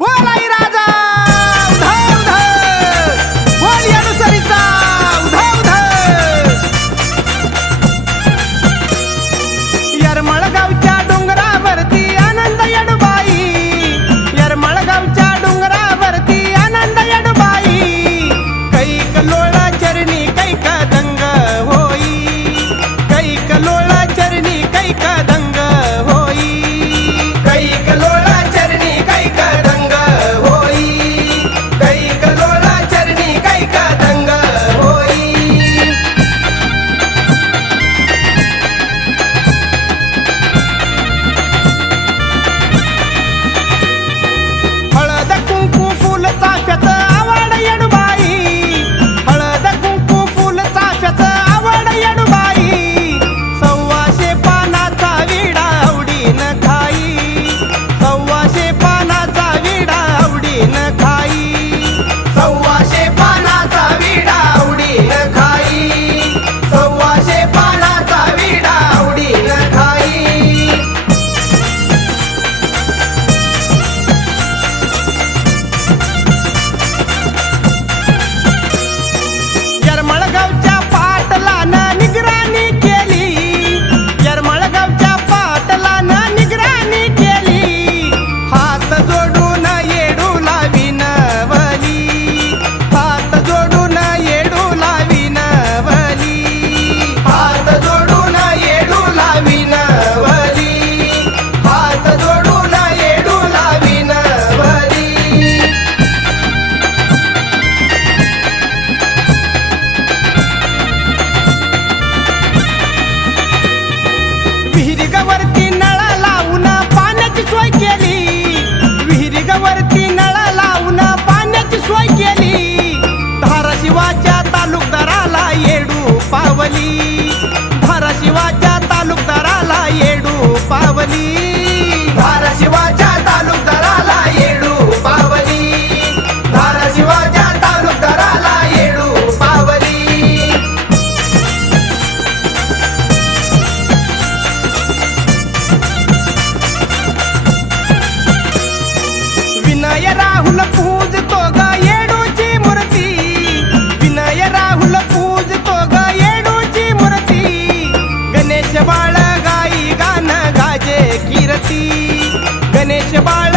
बोलाई राजा उधाव डोंगरावरती आनंद यडबाई यरमळगावच्या डोंगरावरती आनंद यडबाई काही लोळा चरणी పిహిరిగా వర్తి कीरती गणेश बाळ